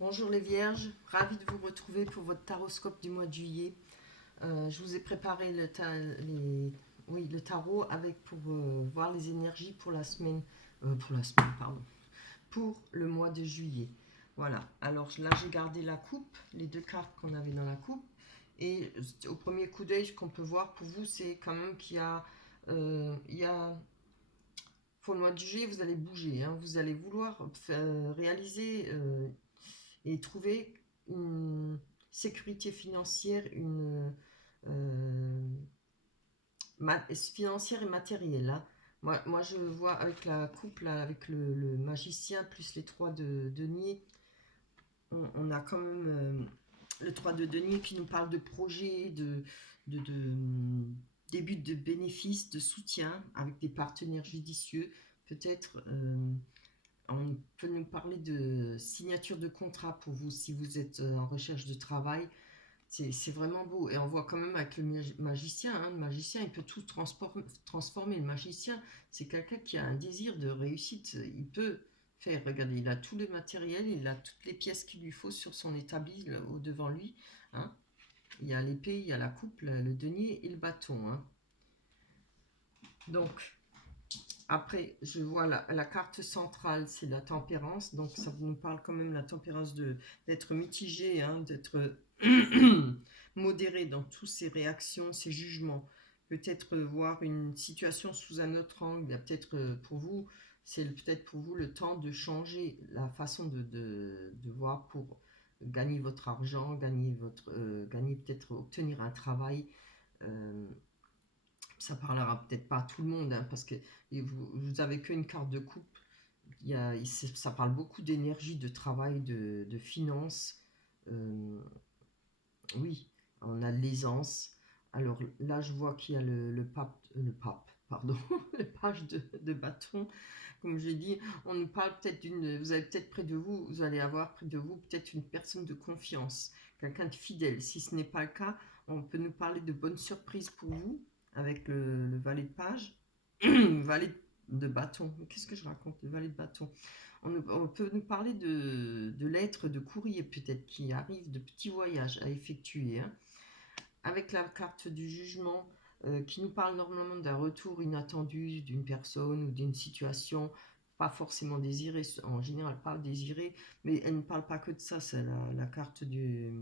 Bonjour les Vierges, ravie de vous retrouver pour votre taroscope du mois de juillet. Je vous ai préparé le tarot avec pour voir les énergies pour la semaine, pardon, pour le mois de juillet. Voilà. Alors là, j'ai gardé la coupe, les deux cartes qu'on avait dans la coupe, et au premier coup d'œil, ce qu'on peut voir pour vous, c'est quand même qu'il y a pour le mois de juillet, vous allez bouger, hein, vous allez vouloir réaliser et trouver une sécurité financière, euh, financière et matérielle. Hein. Moi, je vois avec la couple, là, avec le magicien, plus les trois de denier, on a quand même le 3 de denier qui nous parle de projets, de début de bénéfices, de soutien avec des partenaires judicieux, peut-être. On peut nous parler de signature de contrat pour vous si vous êtes en recherche de travail. C'est vraiment beau. Et on voit quand même avec le magicien, hein, le magicien, il peut tout transformer. Le magicien, c'est quelqu'un qui a un désir de réussite. Il peut faire, regardez, il a tout le matériel, il a toutes les pièces qu'il lui faut sur son établi au devant lui. Hein. Il y a l'épée, il y a la coupe, le denier et le bâton. Hein. Donc, après, je vois la carte centrale, c'est la tempérance. Donc, ça nous parle quand même de la tempérance d'être mitigé, hein, d'être modéré dans toutes ses réactions, ses jugements. Peut-être voir une situation sous un autre angle. Il y a peut-être pour vous, c'est peut-être pour vous le temps de changer la façon de voir pour gagner votre argent, gagner peut-être obtenir un travail. Euh, Ça parlera peut-être pas à tout le monde, hein, parce que vous avez qu'une carte de coupe. Ça parle beaucoup d'énergie, de travail, de finances. Euh, oui, on a de l'aisance. Alors là, je vois qu'il y a le pape, pardon, le page de bâton. Comme j'ai dit, on nous parle peut-être vous avez peut-être près de vous, vous allez avoir près de vous peut-être une personne de confiance, quelqu'un de fidèle. Si ce n'est pas le cas, on peut nous parler de bonnes surprises pour vous avec le valet de page, valet de bâton. Qu'est-ce que je raconte, le valet de bâton? On peut nous parler de lettres, de courriers peut-être qui arrivent, de petits voyages à effectuer. Hein. Avec la carte du jugement qui nous parle normalement d'un retour inattendu d'une personne ou d'une situation pas forcément désirée, en général pas désirée, mais elle ne parle pas que de ça, c'est la carte du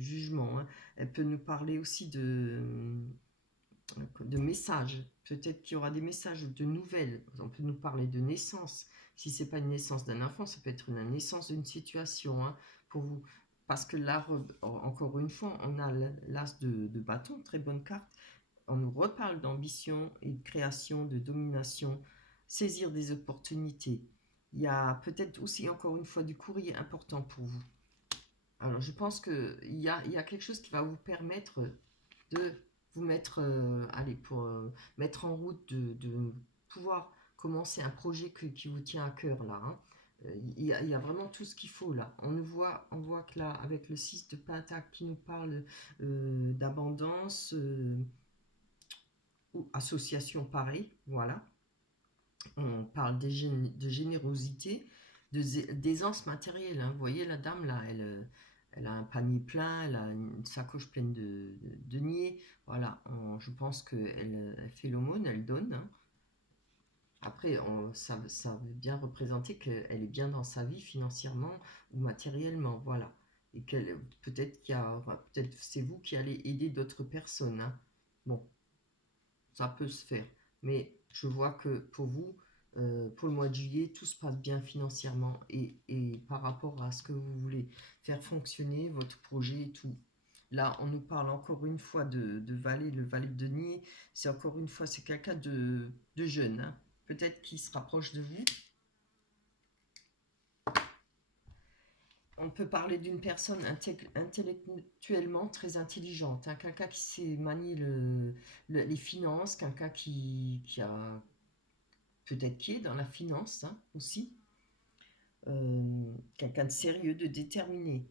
jugement. Hein. Elle peut nous parler aussi de messages. Peut-être qu'il y aura des messages de nouvelles. On peut nous parler de naissance. Si c'est pas une naissance d'un enfant, ça peut être une naissance d'une situation, hein, pour vous. Parce que là, encore une fois, on a l'as de bâton, très bonne carte. On nous reparle d'ambition et de création, de domination, saisir des opportunités. Il y a peut-être aussi, encore une fois, du courrier important pour vous. Alors, je pense qu'il y a quelque chose qui va vous permettre de vous mettre, pour mettre en route, de pouvoir commencer un projet qui vous tient à cœur là. Hein. Il y a vraiment tout ce qu'il faut là. On voit que là, avec le 6 de Pentacle qui nous parle d'abondance, ou association pareil, voilà. On parle de générosité, d'aisance matérielle. Hein. Vous voyez, la dame, là, elle a un panier plein, elle a une sacoche pleine de deniers. Voilà, je pense qu'elle fait l'aumône, elle donne. Hein. Après, ça veut bien représenter qu'elle est bien dans sa vie financièrement ou matériellement. Voilà. Et peut-être c'est vous qui allez aider d'autres personnes. Hein. Bon, ça peut se faire. Mais je vois que pour vous, pour le mois de juillet, tout se passe bien financièrement et par rapport à ce que vous voulez faire fonctionner, votre projet et tout. Là, on nous parle encore une fois de valet, le valet de denier. C'est encore une fois, c'est quelqu'un de jeune, hein. Peut-être qui se rapproche de vous. On peut parler d'une personne intellectuellement très intelligente, hein, quelqu'un qui sait manier les finances, quelqu'un qui a peut-être qui est dans la finance, hein, aussi. Quelqu'un de sérieux, de déterminé.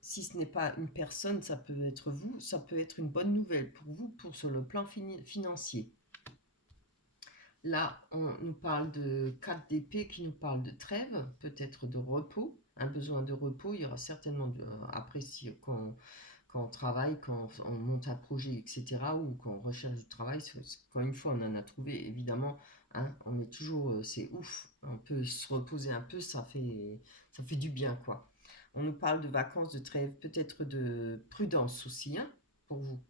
Si ce n'est pas une personne, ça peut être vous, ça peut être une bonne nouvelle pour vous, sur le plan financier. Là, on nous parle de 4 d'épée qui nous parle de trêve, peut-être de repos, un besoin de repos. Il y aura certainement, après, si, quand on travaille, quand on monte un projet, etc., ou quand on recherche du travail, quand une fois on en a trouvé, évidemment, hein, on est toujours, c'est ouf, on peut se reposer un peu, ça fait du bien, quoi. On nous parle de vacances, de trêve, peut-être de prudence aussi, hein, pour vous.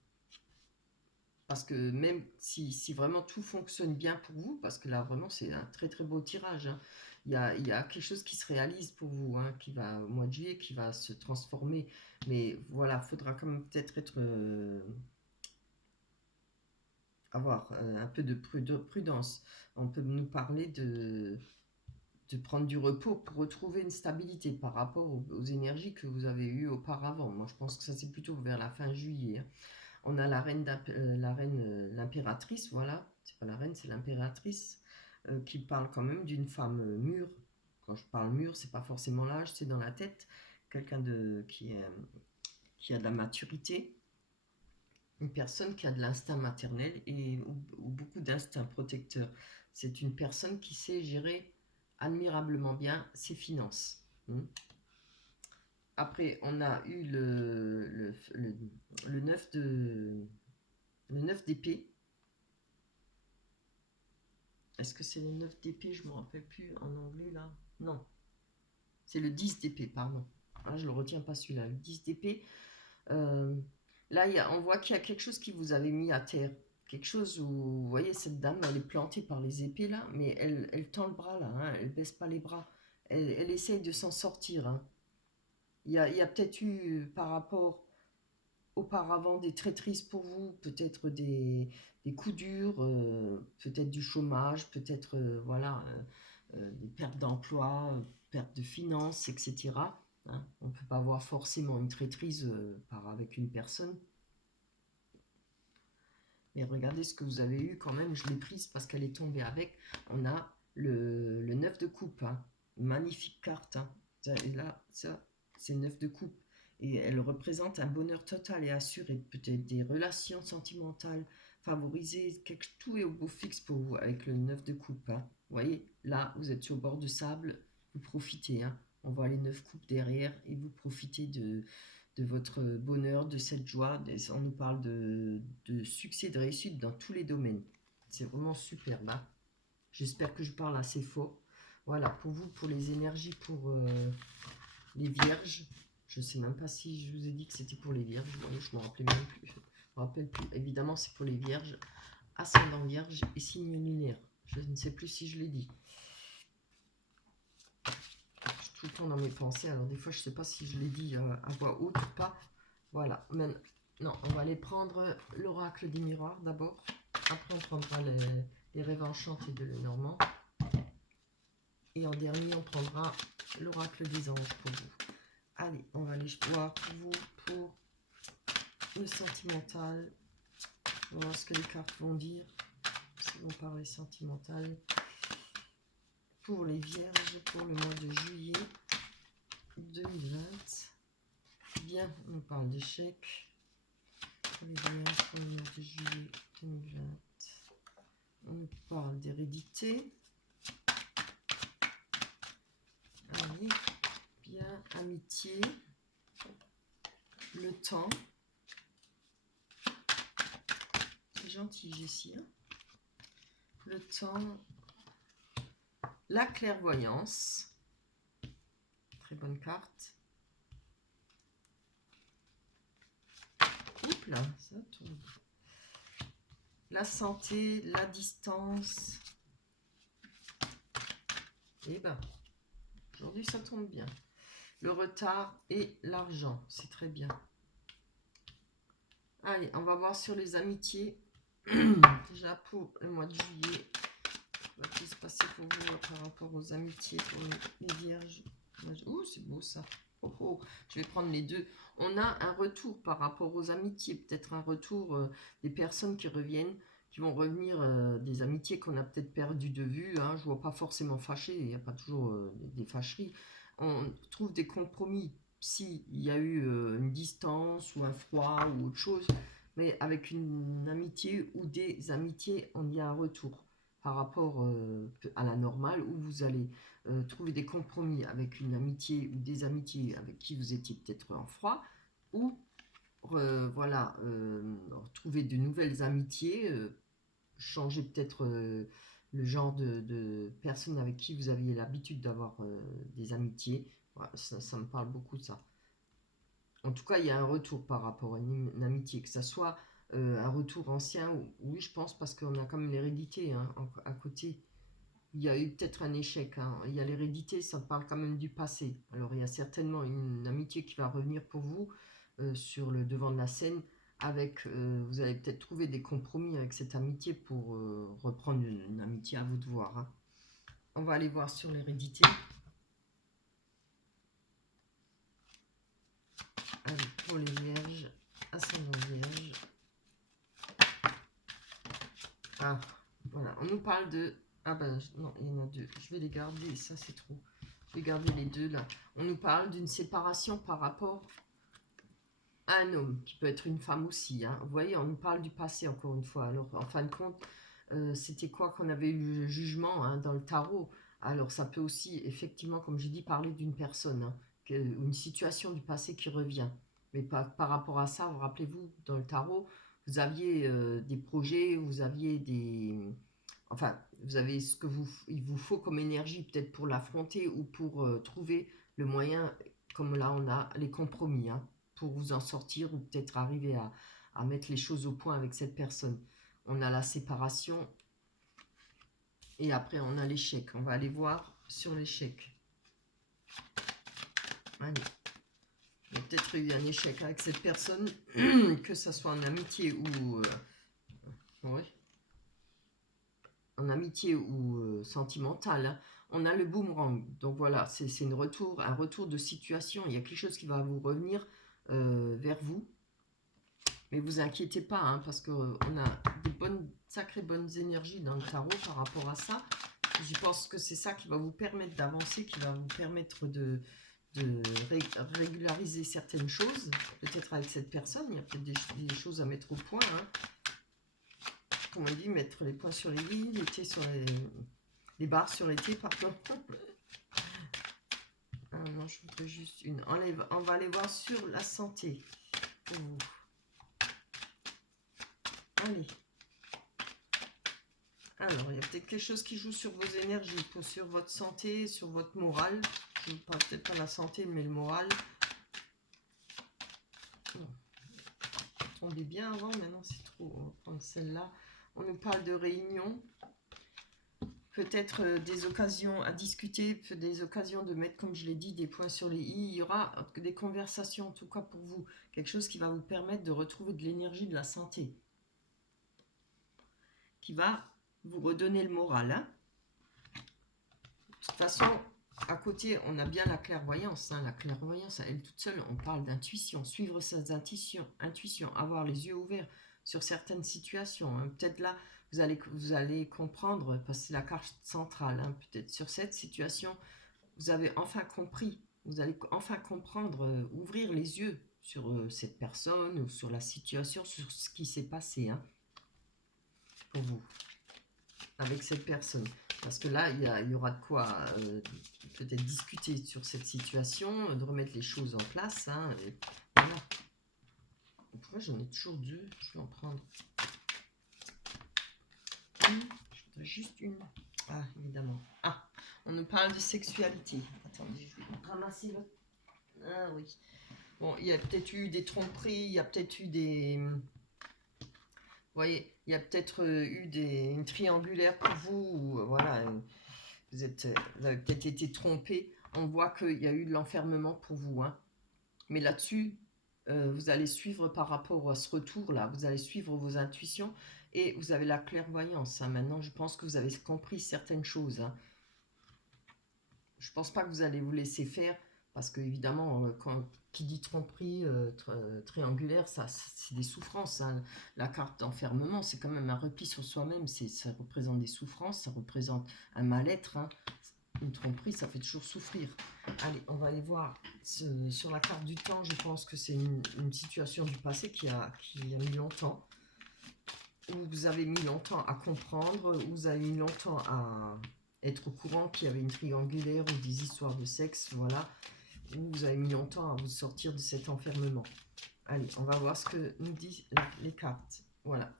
Parce que même si vraiment tout fonctionne bien pour vous, parce que là vraiment c'est un très très beau tirage, hein. Il y a quelque chose qui se réalise pour vous, hein, qui va au mois de juillet, qui va se transformer. Mais voilà, faudra quand même peut-être avoir un peu de prudence. On peut nous parler de prendre du repos pour retrouver une stabilité par rapport aux énergies que vous avez eues auparavant. Moi je pense que ça c'est plutôt vers la fin juillet, hein. On a la reine, l'impératrice, voilà. C'est pas la reine, c'est l'impératrice, qui parle quand même d'une femme mûre. Quand je parle mûre, c'est pas forcément l'âge, c'est dans la tête. Quelqu'un qui a de la maturité. Une personne qui a de l'instinct maternel ou beaucoup d'instinct protecteur. C'est une personne qui sait gérer admirablement bien ses finances. Après, on a eu le 9 le 9 d'épée. Est-ce que c'est le 9 d'épée? Je ne me rappelle plus en anglais là. Non, c'est le 10 d'épée, pardon. Ah, je ne le retiens pas celui-là. Le 10 d'épée. Euh, Là, on voit qu'il y a quelque chose qui vous avait mis à terre. Quelque chose où, vous voyez, cette dame, elle est plantée par les épées là, mais elle tend le bras là, hein, elle baisse pas les bras. Elle essaye de s'en sortir, hein. Il y a peut-être eu, par rapport auparavant, des traîtrises pour vous, peut-être des coups durs, peut-être du chômage, peut-être voilà, des pertes d'emploi, pertes de finances, etc., hein. On ne peut pas avoir forcément une traîtrise avec une personne. Mais regardez ce que vous avez eu quand même, je l'ai prise parce qu'elle est tombée avec. On a le 9 de coupe, hein. Magnifique carte, hein. Et là, ça, c'est 9 de coupe. Et elle représente un bonheur total et assuré, peut-être des relations sentimentales favorisées, tout est au beau fixe pour vous avec le 9 de coupe, hein. Vous voyez, là, vous êtes sur le bord de sable, vous profitez, hein. On voit les 9 coupes derrière et vous profitez de votre bonheur, de cette joie. On nous parle de succès, de réussite dans tous les domaines. C'est vraiment superbe, hein. J'espère que je parle assez fort. Voilà, pour vous, pour les énergies, pour les vierges. Je ne sais même pas si je vous ai dit que c'était pour les vierges. Ouais, je ne me rappelais même plus. Je me rappelle plus. Évidemment, c'est pour les vierges. Ascendant vierge et signe lunaire. Je ne sais plus si je l'ai dit. Je suis tout le temps dans mes pensées. Alors des fois, je ne sais pas si je l'ai dit à voix haute ou pas. Voilà. Non, on va aller prendre l'oracle des miroirs d'abord. Après, on prendra les rêves enchantés de Lenormand. Et en dernier, on prendra l'oracle des anges pour vous. Allez, on va aller voir pour vous, pour le sentimental. On va voir ce que les cartes vont dire. Si on paraît sentimental. Pour les vierges, pour le mois de juillet 2020. Bien, on parle d'échec. Pour les vierges, pour le mois de juillet 2020. On parle d'hérédité. Allez, bien, amitié. Le temps. C'est gentil, Jessie, hein. Le temps. La clairvoyance. Très bonne carte. Oups là, ça tombe. La santé, la distance. Et ben, aujourd'hui ça tombe bien. Le retard et l'argent, c'est très bien. Allez, on va voir sur les amitiés. Déjà pour le mois de juillet, va-t-il se passer pour vous par rapport aux amitiés pour les vierges? Oh, c'est beau ça. Oh, oh, je vais prendre les deux. On a un retour par rapport aux amitiés, peut-être un retour des personnes qui reviennent, qui vont revenir, des amitiés qu'on a peut-être perdues de vue, hein. Je ne vois pas forcément fâchées, il n'y a pas toujours des fâcheries. On trouve des compromis s'il y a eu une distance ou un froid ou autre chose, mais avec une amitié ou des amitiés, on y a un retour. par rapport à la normale, où vous allez trouver des compromis avec une amitié ou des amitiés avec qui vous étiez peut-être en froid, ou voilà, trouver de nouvelles amitiés, changer peut-être le genre de personnes avec qui vous aviez l'habitude d'avoir des amitiés. Voilà, ça me parle beaucoup de ça. En tout cas, il y a un retour par rapport à une amitié, que ça soit un retour ancien, oui, je pense, parce qu'on a quand même l'hérédité hein, à côté. Il y a eu peut-être un échec. Hein. Il y a l'hérédité, ça parle quand même du passé. Alors, il y a certainement une amitié qui va revenir pour vous sur le devant de la scène. Avec, vous allez peut-être trouver des compromis avec cette amitié pour reprendre une amitié, à vous de voir. Hein. On va aller voir sur l'hérédité. Allez, pour les vierges, ascendant vierge. Ah, voilà, on nous parle de... Ah ben non, il y en a deux. Je vais les garder, ça c'est trop. Je vais garder les deux là. On nous parle d'une séparation par rapport à un homme, qui peut être une femme aussi. Hein. Vous voyez, on nous parle du passé encore une fois. Alors, en fin de compte, c'était quoi qu'on avait eu le jugement hein, dans le tarot. Alors, ça peut aussi, effectivement, comme j'ai dit, parler d'une personne, hein, une situation du passé qui revient. Mais par rapport à ça, vous rappelez-vous, dans le tarot, vous aviez des projets, vous aviez des... Enfin, vous avez ce que il vous faut comme énergie, peut-être pour l'affronter ou pour trouver le moyen, comme là on a les compromis, hein, pour vous en sortir ou peut-être arriver à mettre les choses au point avec cette personne. On a la séparation et après on a l'échec. On va aller voir sur l'échec. Allez. Il y a peut-être eu un échec avec cette personne, que ce soit en amitié ou... ouais. En amitié ou sentimentale, hein. On a le boomerang. Donc voilà, c'est un retour de situation. Il y a quelque chose qui va vous revenir vers vous. Mais vous inquiétez pas, hein, parce qu'on a des sacrées bonnes énergies dans le tarot par rapport à ça. Je pense que c'est ça qui va vous permettre d'avancer, qui va vous permettre de régulariser certaines choses, peut-être avec cette personne. Il y a peut-être des choses à mettre au point, hein. Comme on dit, mettre les points sur les i, les t sur les barres sur les t, pardon. Ah non, je voudrais juste une. On va aller voir sur la santé. Allez. Alors, il y a peut-être quelque chose qui joue sur vos énergies, sur votre santé, sur votre morale. Je ne parle peut-être pas de la santé, mais le moral. On est bien avant, maintenant c'est trop. On va prendre celle-là. On nous parle de réunion. Peut-être des occasions à discuter, des occasions de mettre, comme je l'ai dit, des points sur les i. Il y aura des conversations, en tout cas pour vous. Quelque chose qui va vous permettre de retrouver de l'énergie, de la santé. Qui va vous redonner le moral. Hein. De toute façon, à côté, on a bien la clairvoyance. Hein. La clairvoyance, elle toute seule, on parle d'intuition. Suivre ses intuitions, avoir les yeux ouverts sur certaines situations. Hein. Peut-être là, vous allez comprendre, parce que c'est la carte centrale. Hein. Peut-être sur cette situation, vous avez enfin compris. Vous allez enfin comprendre, ouvrir les yeux sur cette personne ou sur la situation, sur ce qui s'est passé hein, pour vous, avec cette personne. Parce que là, il y aura de quoi peut-être discuter sur cette situation, de remettre les choses en place. Hein, et voilà. Pourquoi j'en ai toujours deux? Je vais en prendre une. Je voudrais juste une. Ah, évidemment. Ah, on nous parle de sexualité. Attendez, je vais ramasser l'autre. Ah oui. Bon, il y a peut-être eu des tromperies, il y a peut-être eu des... Vous voyez, il y a peut-être eu une triangulaire pour vous, ou voilà, vous avez peut-être été trompé. On voit qu'il y a eu de l'enfermement pour vous. Hein. Mais là-dessus, vous allez suivre par rapport à ce retour-là, vous allez suivre vos intuitions et vous avez la clairvoyance. Hein. Maintenant, je pense que vous avez compris certaines choses. Hein. Je ne pense pas que vous allez vous laisser faire parce que, évidemment, qui dit tromperie triangulaire, ça c'est des souffrances. Hein. La carte d'enfermement, c'est quand même un repli sur soi-même. Ça représente des souffrances, ça représente un mal-être. Hein. Une tromperie, ça fait toujours souffrir. Allez, on va aller voir sur la carte du temps. Je pense que c'est une situation du passé qui a mis longtemps. où vous avez mis longtemps à comprendre, où vous avez mis longtemps à être au courant qu'il y avait une triangulaire ou des histoires de sexe, voilà, où vous avez mis longtemps à vous sortir de cet enfermement. Allez, on va voir ce que nous disent les cartes. Voilà.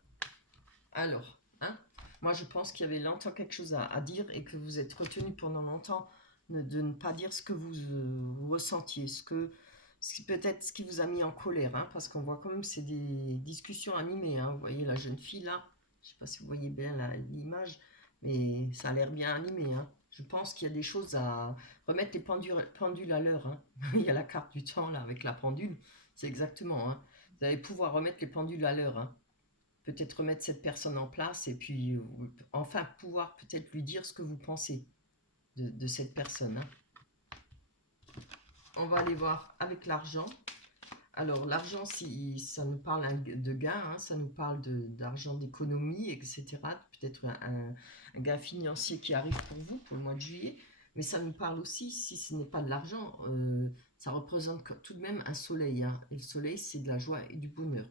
Alors, hein, moi je pense qu'il y avait longtemps quelque chose à dire et que vous êtes retenu pendant longtemps de ne pas dire ce que vous ressentiez, peut-être ce qui vous a mis en colère, hein, parce qu'on voit quand même que c'est des discussions animées. Hein. Vous voyez la jeune fille là, je ne sais pas si vous voyez bien l'image, mais ça a l'air bien animé. Hein. Je pense qu'il y a des choses à remettre les pendules à l'heure. Hein. Il y a la carte du temps là avec la pendule, c'est exactement. Hein. Vous allez pouvoir remettre les pendules à l'heure. Hein. Peut-être remettre cette personne en place et puis enfin pouvoir peut-être lui dire ce que vous pensez de cette personne. Hein. On va aller voir avec l'argent. Alors l'argent, si ça nous parle de gain, hein, ça nous parle d'argent, d'économie, etc. Peut-être un gain financier qui arrive pour vous pour le mois de juillet. Mais ça nous parle aussi, si ce n'est pas de l'argent, ça représente tout de même un soleil. Hein. Et le soleil, c'est de la joie et du bonheur.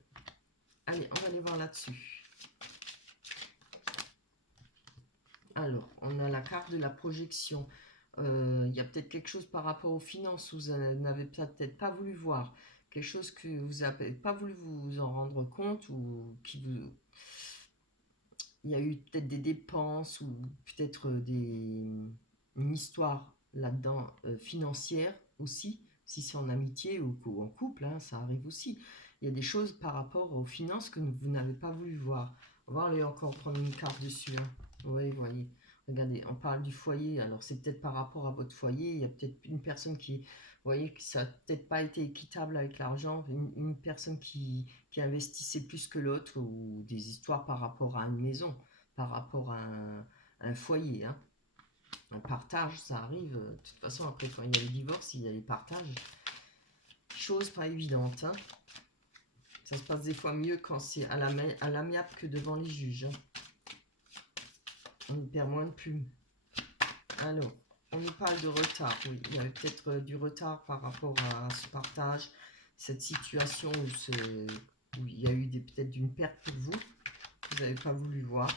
Allez, on va aller voir là-dessus. Alors, on a la carte de la projection. Il y a peut-être quelque chose par rapport aux finances, vous n'avez peut-être pas voulu voir. Quelque chose que vous n'avez pas voulu vous en rendre compte ou il y a eu peut-être des dépenses ou peut-être une histoire là-dedans financière aussi, si c'est en amitié ou en couple, hein, ça arrive aussi. Il y a des choses par rapport aux finances que vous n'avez pas voulu voir. On va aller encore prendre une carte dessus. Hein. Oui, voyez. Regardez, on parle du foyer, alors c'est peut-être par rapport à votre foyer, il y a peut-être une personne qui, vous voyez, que ça n'a peut-être pas été équitable avec l'argent, une personne qui investissait plus que l'autre, ou des histoires par rapport à une maison, par rapport à un foyer. Hein. Un partage, ça arrive, de toute façon, après quand il y a les divorces, il y a les partages. Chose pas évidente. Hein. Ça se passe des fois mieux quand c'est à l'amiable que devant les juges. Hein. On perd moins de plumes. Alors, on nous parle de retard. Oui, il y avait peut-être du retard par rapport à ce partage, cette situation où il y a eu peut-être une perte pour vous. Vous n'avez pas voulu voir.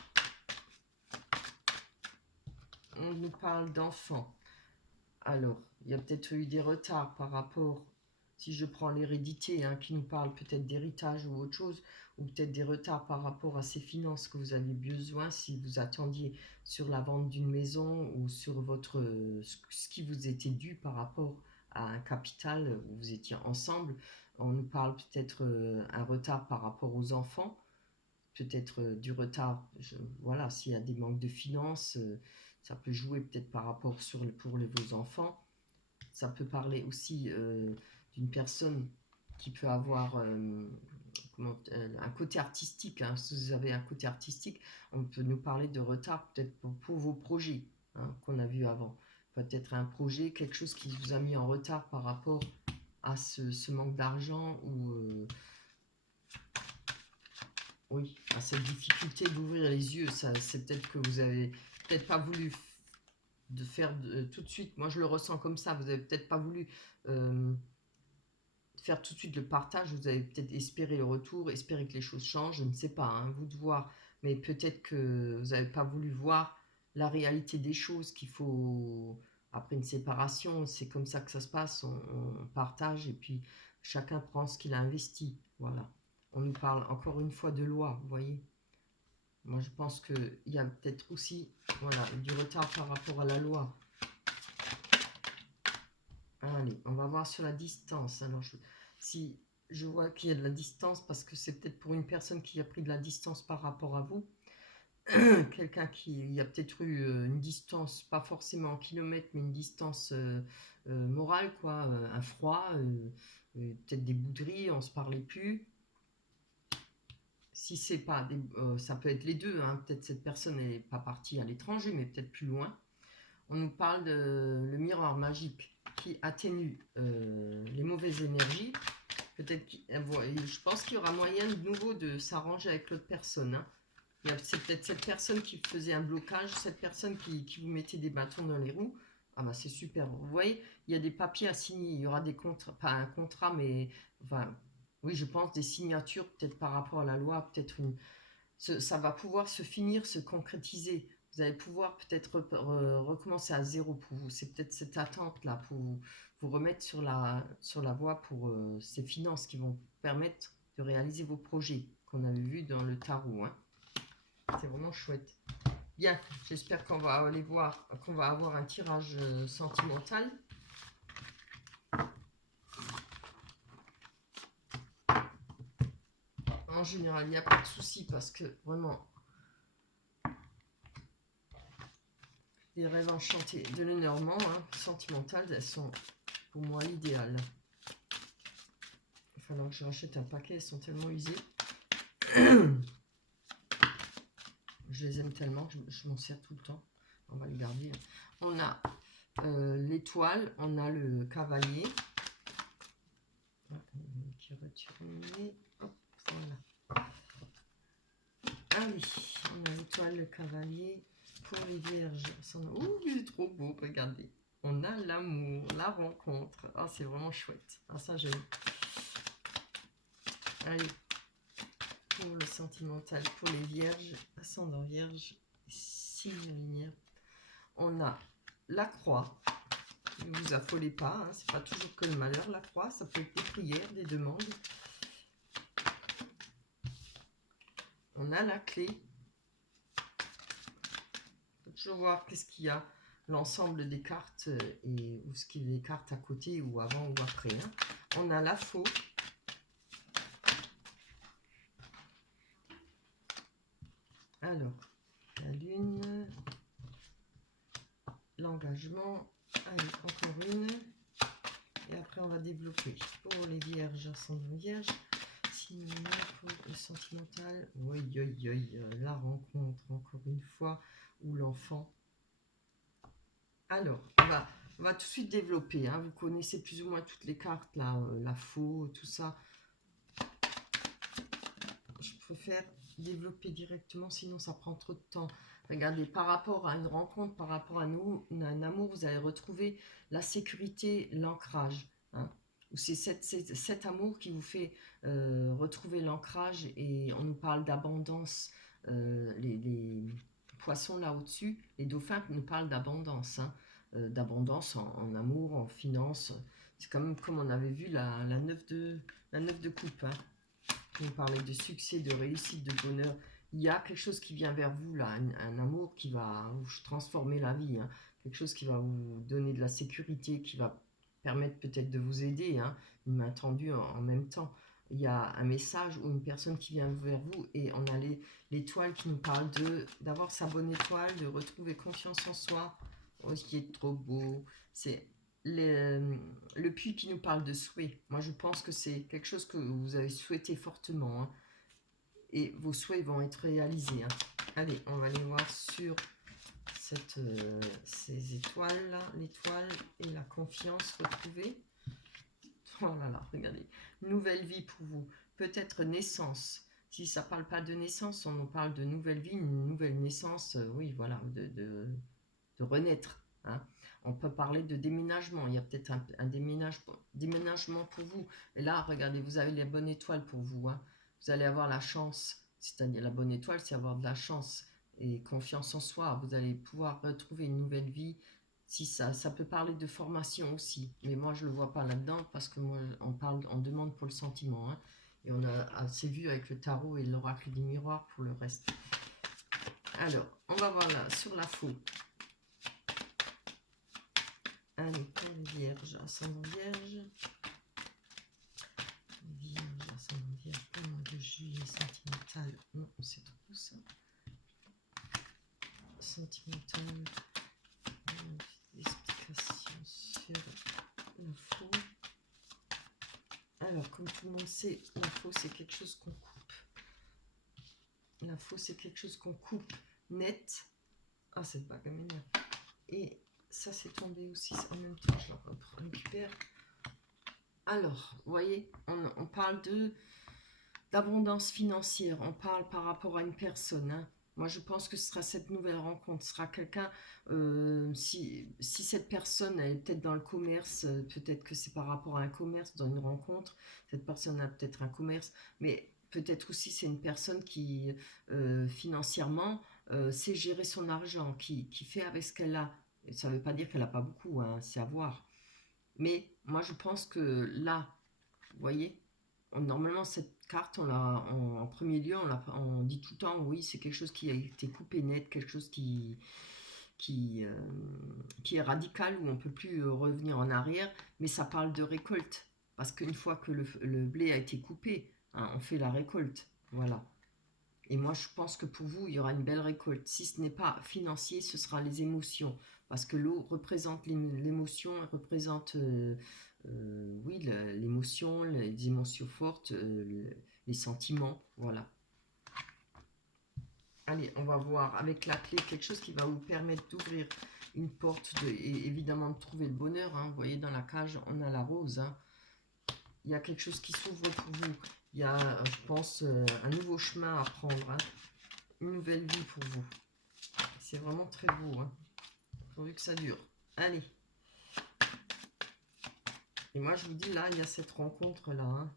On nous parle d'enfants. Alors, il y a peut-être eu des retards par rapport, si je prends l'hérédité, hein, qui nous parle peut-être d'héritage ou autre chose, ou peut-être des retards par rapport à ces finances que vous aviez besoin, si vous attendiez sur la vente d'une maison ou sur ce qui vous était dû par rapport à un capital où vous étiez ensemble. On nous parle peut-être un retard par rapport aux enfants, peut-être du retard, voilà, s'il y a des manques de finances, ça peut jouer peut-être par rapport pour vos enfants. Ça peut parler aussi d'une personne qui peut avoir un côté artistique. Hein. Si vous avez un côté artistique, on peut nous parler de retard peut-être pour vos projets, hein, qu'on a vu avant. Peut-être un projet, quelque chose qui vous a mis en retard par rapport à ce manque d'argent ou oui, à cette difficulté d'ouvrir les yeux. C'est peut-être que vous avez peut-être pas voulu de faire tout de suite. Moi, je le ressens comme ça. Vous avez peut-être pas voulu faire tout de suite le partage. Vous avez peut-être espéré le retour, espéré que les choses changent. Je ne sais pas, hein, vous de voir. Mais peut-être que vous n'avez pas voulu voir la réalité des choses, qu'il faut, après une séparation, c'est comme ça que ça se passe. On partage et puis chacun prend ce qu'il a investi. Voilà. On nous parle encore une fois de loi, vous voyez. Moi, je pense qu'il y a peut-être aussi voilà, du retard par rapport à la loi. Allez, on va voir sur la distance. Alors, si je vois qu'il y a de la distance, parce que c'est peut-être pour une personne qui a pris de la distance par rapport à vous, quelqu'un qui a peut-être eu une distance, pas forcément en kilomètres, mais une distance morale, quoi, un froid, peut-être des bouderies, on se parlait plus. Si c'est pas, ça peut être les deux, hein, peut-être cette personne n'est pas partie à l'étranger, mais peut-être plus loin. On nous parle de le miroir magique qui atténue les mauvaises énergies. Peut-être, je pense qu'il y aura moyen de nouveau de s'arranger avec l'autre personne. Hein. C'est peut-être cette personne qui faisait un blocage, cette personne qui vous mettait des bâtons dans les roues. Ah bah c'est super. Vous voyez, il y a des papiers à signer. Il y aura des contrats, pas un contrat, mais enfin, oui, je pense des signatures peut-être par rapport à la loi, peut-être ça va pouvoir se finir, se concrétiser. Vous allez pouvoir peut-être recommencer à zéro pour vous. C'est peut-être cette attente-là pour vous remettre sur la voie pour ces finances qui vont permettre de réaliser vos projets qu'on avait vus dans le tarot. Hein. C'est vraiment chouette. Bien, j'espère qu'on va aller voir, qu'on va avoir un tirage sentimental. En général, il n'y a pas de souci parce que vraiment, les rêves enchantés de Lenormand, hein, sentimentales, elles sont pour moi l'idéal. Il va falloir que je rachète un paquet, elles sont tellement usées. Je les aime tellement, je m'en sers tout le temps. On va les garder. On a l'étoile, on a le cavalier. Qui retire le nez. Hop, voilà. Allez, on a l'étoile, le cavalier. Pour les vierges, ouh, il est trop beau, regardez. On a l'amour, la rencontre. Ah, c'est vraiment chouette. Ah, ça, j'aime. Allez, pour le sentimental, pour les vierges, ascendant vierge, signe lumière. On a la croix. Ne vous affolez pas, hein, c'est pas toujours que le malheur, la croix. Ça peut être des prières, des demandes. On a la clé. Il faut toujours voir qu'est-ce qu'il y a, l'ensemble des cartes et ou ce qu'il y a des cartes à côté ou avant ou après. Hein. On a la faux. Alors, la lune, l'engagement, allez, encore une. Et après, on va développer pour les vierges, ascendant vierge. Sinon, pour le sentimental, oui, la rencontre, encore une fois, ou l'enfant. Alors, on va tout de suite développer. Hein. Vous connaissez plus ou moins toutes les cartes, là, la faux, tout ça. Je préfère développer directement, sinon ça prend trop de temps. Regardez, par rapport à une rencontre, par rapport à nous, un amour, vous allez retrouver la sécurité, l'ancrage. Hein. C'est cet amour qui vous fait retrouver l'ancrage et on nous parle d'abondance. Les poissons là au-dessus, les dauphins nous parlent d'abondance. Hein. D'abondance en amour, en finance. C'est comme on avait vu la 9 de coupe. Hein. On parlait de succès, de réussite, de bonheur. Il y a quelque chose qui vient vers vous là, un amour qui va vous transformer la vie, hein. Quelque chose qui va vous donner de la sécurité, qui va permettre peut-être de vous aider, hein. Une main tendue en même temps. Il y a un message ou une personne qui vient vers vous et on a l'étoile qui nous parle d'avoir sa bonne étoile, de retrouver confiance en soi. Oh, ce qui est trop beau. C'est le puits qui nous parle de souhait. Moi, je pense que c'est quelque chose que vous avez souhaité fortement. Hein, et vos souhaits vont être réalisés. Hein. Allez, on va aller voir sur ces étoiles-là. L'étoile et la confiance retrouvée. Oh là là, regardez. Nouvelle vie pour vous. Peut-être naissance. Si ça ne parle pas de naissance, on nous parle de nouvelle vie, une nouvelle naissance. Oui, voilà, de renaître. Hein. On peut parler de déménagement. Il y a peut-être un déménagement pour vous. Et là, regardez, vous avez la bonne étoile pour vous. Hein. Vous allez avoir la chance. C'est-à-dire la bonne étoile, c'est avoir de la chance et confiance en soi. Vous allez pouvoir retrouver une nouvelle vie. Si ça peut parler de formation aussi. Mais moi, je ne le vois pas là-dedans parce que moi, on demande pour le sentiment. Hein. Et on a assez vu avec le tarot et l'oracle des miroirs pour le reste. Alors, on va voir là, sur la faux. Allez, pour les vierges, ascendant vierge. Vierge, ascendant vierge, pour le mois de juillet, sentimental. Non, c'est trop ça. Sentimental. Explication sur la faux. Alors, comme tout le monde sait, la faux, c'est quelque chose qu'on coupe. La faux, c'est quelque chose qu'on coupe net. Ah, cette bague m'énerve. Et ça, c'est tombé aussi en même temps. Je la récupère. Alors, vous voyez, on parle d'abondance financière. On parle par rapport à une personne. Hein. Moi, je pense que ce sera cette nouvelle rencontre. Ce sera quelqu'un, si cette personne est peut-être dans le commerce, peut-être que c'est par rapport à un commerce, dans une rencontre. Cette personne a peut-être un commerce. Mais peut-être aussi c'est une personne qui, financièrement, sait gérer son argent, qui fait avec ce qu'elle a. Et ça ne veut pas dire qu'elle n'a pas beaucoup, hein, c'est à voir. Mais moi, je pense que là, vous voyez, normalement, cette carte, en premier lieu, on dit tout le temps, oui, c'est quelque chose qui a été coupé net, quelque chose qui, euh, qui est radical, où on ne peut plus revenir en arrière, mais ça parle de récolte. Parce qu'une fois que le blé a été coupé, hein, on fait la récolte. Voilà. Et moi, je pense que pour vous, il y aura une belle récolte. Si ce n'est pas financier, ce sera les émotions. Parce que l'eau représente l'émotion, elle représente, oui, l'émotion, les émotions fortes, les sentiments. Voilà. Allez, on va voir avec la clé quelque chose qui va vous permettre d'ouvrir une porte et évidemment de trouver le bonheur. Hein. Vous voyez, dans la cage, on a la rose. Hein. Il y a quelque chose qui s'ouvre pour vous. Il y a, je pense, un nouveau chemin à prendre. Hein. Une nouvelle vie pour vous. C'est vraiment très beau. Hein. Pourvu que ça dure. Allez. Et moi, je vous dis, là, il y a cette rencontre-là. Hein.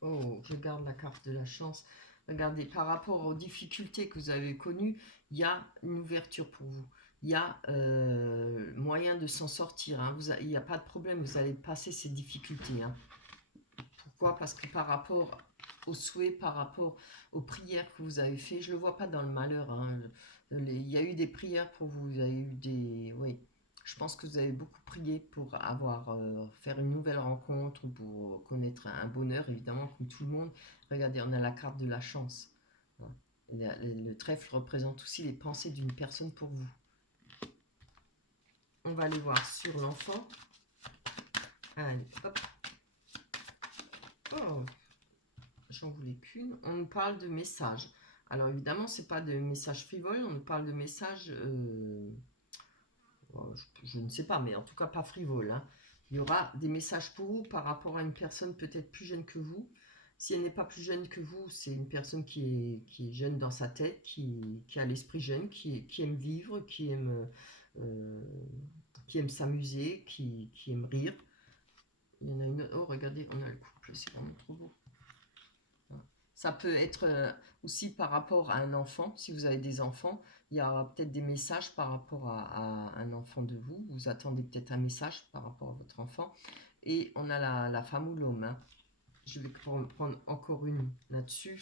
Oh, je garde la carte de la chance. Regardez, par rapport aux difficultés que vous avez connues, il y a une ouverture pour vous. Il y a moyen de s'en sortir. Hein. Il n'y a pas de problème, vous allez passer ces difficultés. Hein. Pourquoi? Parce que par rapport aux souhaits, par rapport aux prières que vous avez faites, je ne le vois pas dans le malheur. Hein. Il y a eu des prières pour vous, il y a eu des... Oui, je pense que vous avez beaucoup prié pour faire une nouvelle rencontre, pour connaître un bonheur, évidemment, comme tout le monde. Regardez, on a la carte de la chance. Le trèfle représente aussi les pensées d'une personne pour vous. On va aller voir sur l'enfant. Allez, hop. Oh, j'en voulais qu'une. On nous parle de messages. Alors évidemment, c'est pas de messages frivoles, on nous parle de messages, je ne sais pas, mais en tout cas pas frivoles. Hein. Il y aura des messages pour vous par rapport à une personne peut-être plus jeune que vous. Si elle n'est pas plus jeune que vous, c'est une personne qui est jeune dans sa tête, qui a l'esprit jeune, qui aime vivre, euh, qui aime s'amuser, qui aime rire. Il y en a une. Oh, regardez, on a le couple, c'est vraiment trop beau. Ça peut être aussi par rapport à un enfant, si vous avez des enfants, il y aura peut-être des messages par rapport à un enfant de vous. Vous attendez peut-être un message par rapport à votre enfant. Et on a la femme ou l'homme. Hein. Je vais prendre encore une là-dessus.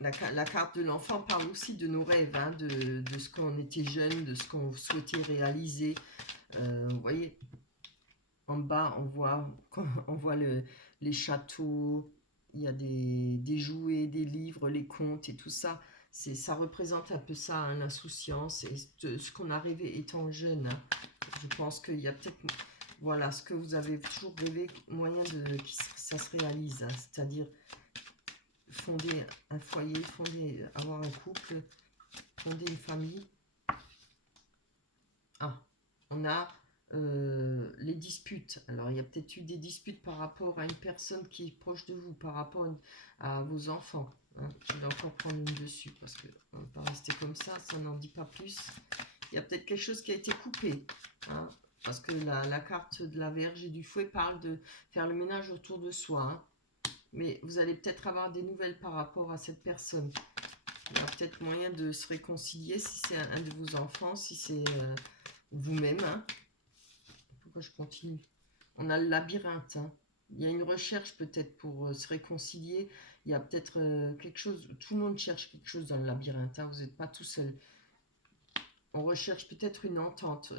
La carte de l'enfant parle aussi de nos rêves, hein, de ce qu'on était jeune, de ce qu'on souhaitait réaliser. Vous voyez, en bas, on voit les châteaux, il y a des jouets, des livres, les contes et tout ça. Ça représente un peu ça, hein, l'insouciance et ce qu'on a rêvé étant jeune. Hein. Je pense qu'il y a peut-être, voilà, ce que vous avez toujours rêvé, moyen que ça se réalise. Hein. C'est-à-dire fonder un foyer, avoir un couple, fonder une famille. Ah, on a les disputes. Alors, il y a peut-être eu des disputes par rapport à une personne qui est proche de vous, par rapport à vos enfants. Hein. Je vais encore prendre une dessus parce qu'on ne va pas rester comme ça n'en dit pas plus. Il y a peut-être quelque chose qui a été coupé. Hein, parce que la carte de la Vierge et du fouet parle de faire le ménage autour de soi. Hein. Mais vous allez peut-être avoir des nouvelles par rapport à cette personne. Il y a peut-être moyen de se réconcilier si c'est un de vos enfants, si c'est vous-même. Hein. Pourquoi je continue? On a le labyrinthe. Hein. Il y a une recherche peut-être pour se réconcilier. Il y a peut-être quelque chose. Tout le monde cherche quelque chose dans le labyrinthe. Hein. Vous n'êtes pas tout seul. On recherche peut-être une entente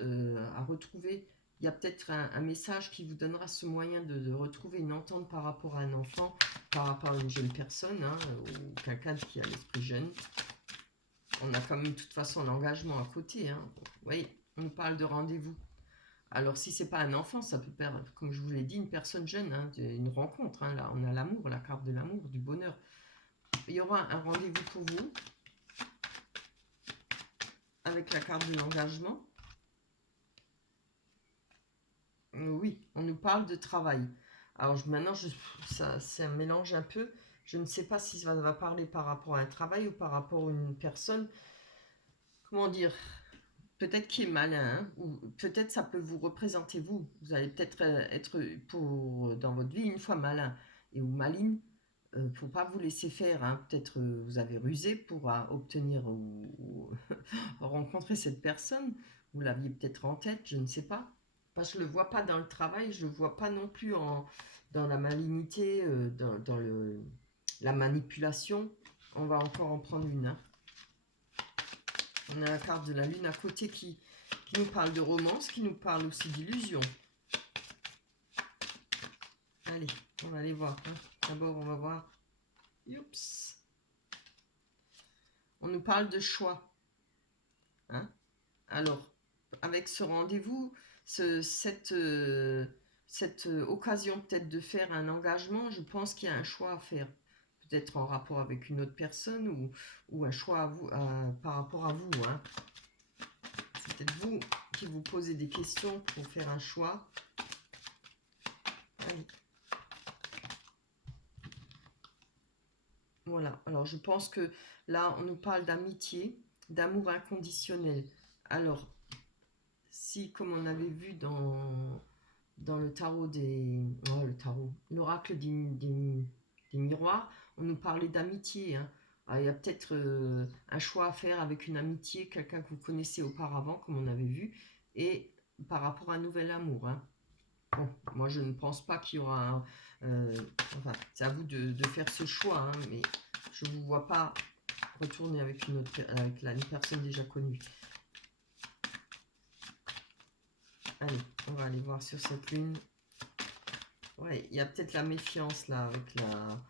à retrouver. Il y a peut-être un message qui vous donnera ce moyen de retrouver une entente par rapport à un enfant, par rapport à une jeune personne, hein, ou quelqu'un qui a l'esprit jeune. On a quand même de toute façon l'engagement à côté. Hein. Oui, on nous parle de rendez-vous. Alors si c'est pas un enfant, ça peut perdre, comme je vous l'ai dit, une personne jeune, hein, une rencontre. Hein, là, on a l'amour, la carte de l'amour, du bonheur. Il y aura un rendez-vous pour vous avec la carte de l'engagement. Oui, on nous parle de travail. Alors maintenant, c'est un mélange un peu. Je ne sais pas si ça va parler par rapport à un travail ou par rapport à une personne. Comment dire? peut-être qui est malin, hein, ou peut-être ça peut vous représenter vous. Vous allez peut-être être dans votre vie une fois malin et ou maline, pour pas vous laisser faire, hein. Peut-être vous avez rusé pour obtenir ou rencontrer cette personne. Vous l'aviez peut-être en tête, je ne sais pas. Parce que je le vois pas dans le travail, je le vois pas non plus dans la malignité, la manipulation. On va encore en prendre une, hein. On a la carte de la lune à côté qui nous parle de romance, qui nous parle aussi d'illusion. Allez, on va aller voir, hein. D'abord, on va voir. Oups. On nous parle de choix, hein. Alors, avec ce rendez-vous, cette occasion peut-être de faire un engagement, je pense qu'il y a un choix à faire. Peut-être en rapport avec une autre personne ou un choix à vous, par rapport à vous, hein. C'est peut-être vous qui vous posez des questions pour faire un choix. Allez. Voilà, alors je pense que là, on nous parle d'amitié, d'amour inconditionnel. Alors, si, comme on avait vu dans le tarot l'oracle des miroirs, on nous parlait d'amitié, hein. Alors, il y a peut-être un choix à faire avec une amitié, quelqu'un que vous connaissez auparavant, comme on avait vu, et par rapport à un nouvel amour, hein. Bon, moi je ne pense pas qu'il y aura enfin, c'est à vous de faire ce choix, hein, mais je ne vous vois pas retourner avec une personne déjà connue. Allez, on va aller voir sur cette lune. Ouais, il y a peut-être la méfiance là avec la.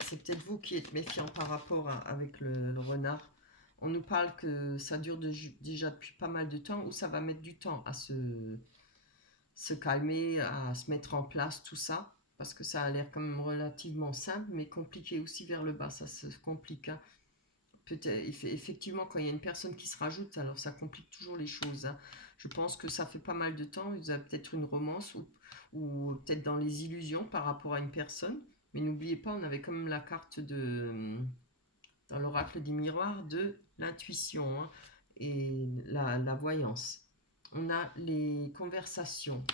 C'est peut-être vous qui êtes méfiant par rapport avec le renard. On nous parle que ça dure déjà depuis pas mal de temps, ou ça va mettre du temps à se calmer, à se mettre en place, tout ça. Parce que ça a l'air quand même relativement simple, mais compliqué aussi vers le bas, ça se complique, hein. Peut-être, effectivement, quand il y a une personne qui se rajoute, alors ça complique toujours les choses, hein. Je pense que ça fait pas mal de temps, vous avez peut-être une romance ou peut-être dans les illusions par rapport à une personne. Mais n'oubliez pas, on avait quand même la carte dans l'oracle des miroirs de l'intuition, hein, et la voyance. On a les conversations,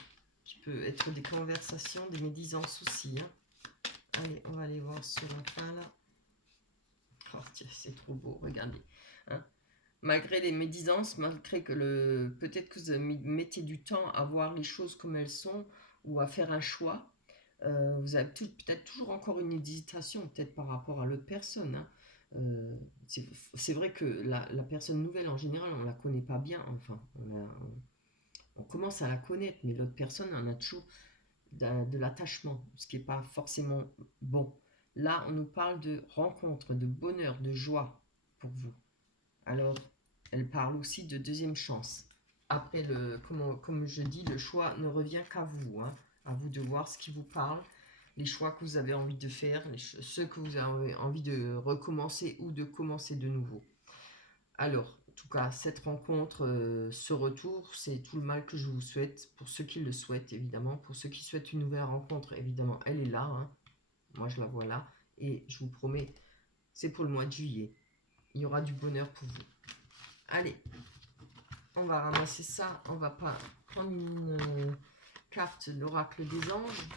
qui peut être des conversations, des médisances aussi, hein. Allez, on va aller voir sur la fin là. Oh, tiens, c'est trop beau, regardez, hein. Malgré les médisances, malgré que peut-être que vous mettez du temps à voir les choses comme elles sont ou à faire un choix, vous avez peut-être toujours encore une hésitation, peut-être par rapport à l'autre personne, hein. C'est vrai que la personne nouvelle, en général, on ne la connaît pas bien, enfin, on commence à la connaître, mais l'autre personne en a toujours de l'attachement, ce qui n'est pas forcément bon. Là, on nous parle de rencontre, de bonheur, de joie pour vous. Alors, elle parle aussi de deuxième chance. Après, comme je dis, le choix ne revient qu'à vous, hein. À vous de voir ce qui vous parle, les choix que vous avez envie de faire, ceux que vous avez envie de recommencer ou de commencer de nouveau. Alors, en tout cas, cette rencontre, ce retour, c'est tout le mal que je vous souhaite, pour ceux qui le souhaitent, évidemment. Pour ceux qui souhaitent une nouvelle rencontre, évidemment, elle est là, hein. Moi, je la vois là. Et je vous promets, c'est pour le mois de juillet. Il y aura du bonheur pour vous. Allez, on va ramasser ça. On va pas prendre une carte de l'oracle des anges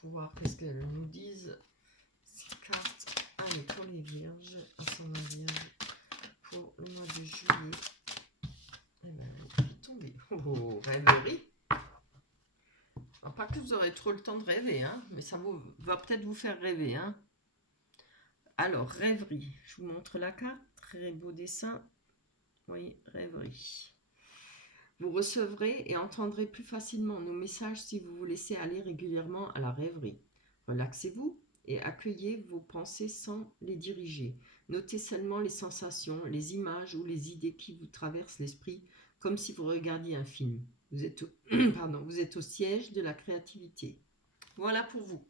pour voir qu'est-ce qu'elles nous disent. Ces cartes, allez, pour les vierges, ascendant vierge, pour le mois de juillet. Eh ben, elle est tombée. Oh, rêverie. Alors, pas que vous aurez trop le temps de rêver, hein, mais ça va peut-être vous faire rêver, hein. Alors, rêverie. Je vous montre la carte. Très beau dessin. Oui, rêverie. Vous recevrez et entendrez plus facilement nos messages si vous vous laissez aller régulièrement à la rêverie. Relaxez-vous et accueillez vos pensées sans les diriger. Notez seulement les sensations, les images ou les idées qui vous traversent l'esprit, comme si vous regardiez un film. Vous êtes vous êtes au siège de la créativité. Voilà pour vous.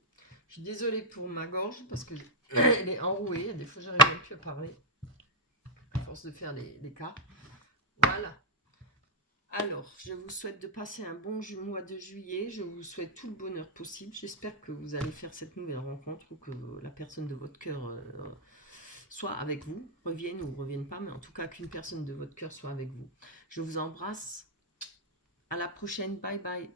Je suis désolée pour ma gorge parce que elle est enrouée. Des fois, j'arrive même plus à parler à force de faire les cartes. Voilà. Alors, je vous souhaite de passer un bon mois de juillet. Je vous souhaite tout le bonheur possible. J'espère que vous allez faire cette nouvelle rencontre ou que la personne de votre cœur soit avec vous, revienne ou ne revienne pas, mais en tout cas qu'une personne de votre cœur soit avec vous. Je vous embrasse. À la prochaine. Bye bye.